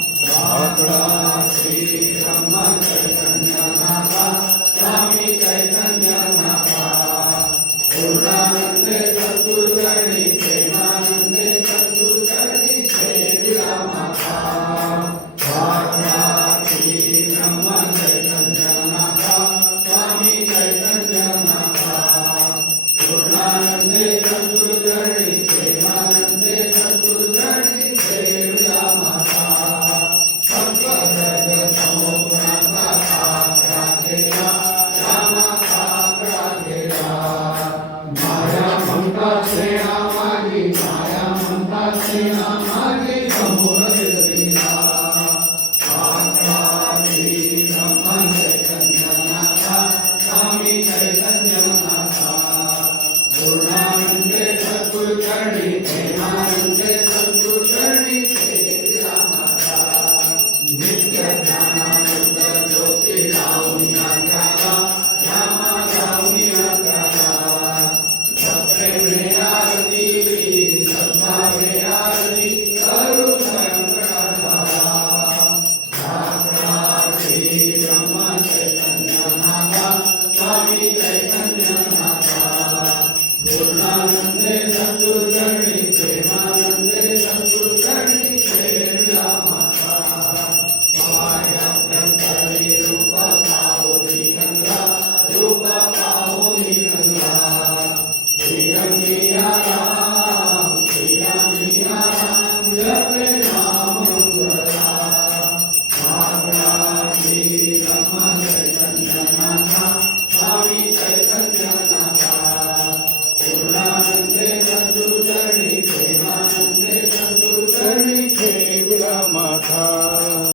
वाकडा श्री ब्रह्म चैतन्य नाथा स्वामी चैतन्य नाथा पूर्णानंदे सद्गुरुचरणी प्रेमानंदे सद्गुरुचरणी जय विरामाता वाकडा श्री ब्रह्म चैतन्य नाथा स्वामी चैतन्य नाथा पूर्णानंदे सद्गुरुचरणी प्रेमानंदे सद्गुरुचरणी जय विरामाता सेना मागी माया ममता सेना मागी समोर दिसला श्री ब्रह्म चैतन्य नाथा स्वामी चैतन्य नाथा पूर्णानंदे सद्गुरुचरणी प्रेमानंदे सद्गुरुचरणी जय विरामाता नित्य ज्ञानानंद ज्योती लावण्या त्याला रामा लावण्या त्याला स्वामी चैतन्य नाथा पूर्णानंदे सद्गुरुचरणी प्रेमानंदे सद्गुरुचरणी जय विरामाता मायाभ्यंतरी रूप पाहुनी गंगा रूप पाहुनी गंगा श्रीराम मिया राम जपे नाम मंगला श्री ब्रह्म चैतन्य नाथा स्वामी चैतन्य नाथा पूर्णानंदे सद्गुरुचरणी प्रेमानंदे सद्गुरुचरणी जय विरामाता।